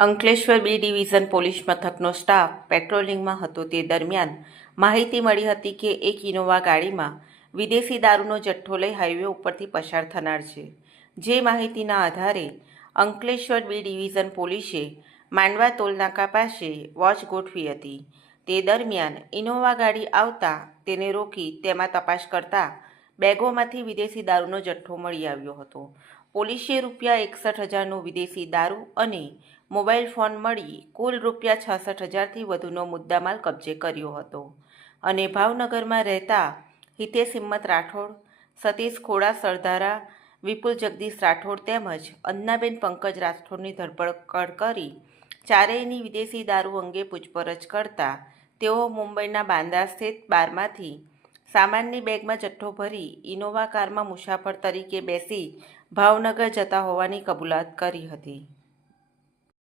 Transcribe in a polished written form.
Ankleshwar B division police મથકનો staff પેટ્રોલિંગમાં હતો તે દરમિયાન માહિતી મળી હતી કે એક ઇનોવા ગાડીમાં વિદેશી દારૂનો જથ્થો લઈ હાઈવે ઉપરથી પસાર થનાર છે। જે માહિતીના આધારે અંકલેશ્વર બી ડિવિઝન પોલીસે માંડવા ટોલનાકા પાસે વોચ ગોઠવી હતી। તે દરમિયાન ઇનોવા ગાડી આવતા તેને રોકી તેમાં તપાસ કરતા બેગોમાંથી વિદેશી દારૂનો જથ્થો મળી આવ્યો હતો। પોલીસે રૂપિયા 61,000નો વિદેશી દારૂ અને મોબાઈલ ફોન મળી કુલ રૂપિયા 66,000થી વધુનો મુદ્દામાલ કબજે કર્યો હતો અને ભાવનગરમાં રહેતા હિતેશ હિંમત રાઠોડ, સતીશ ખોડા સરદારા, વિપુલ જગદીશ રાઠોડ તેમજ અન્નાબેન પંકજ રાઠોડની ધરપકડ કરી ચારેયની વિદેશી દારૂ અંગે પૂછપરછ કરતા તેઓ મુંબઈના બાંદ્રા સ્થિત બારમાંથી સામાનની બેગમાં જથ્થો ભરી ઇનોવા કારમાં મુસાફર તરીકે બેસી ભાવનગર જતા હોવાની કબૂલાત કરી હતી।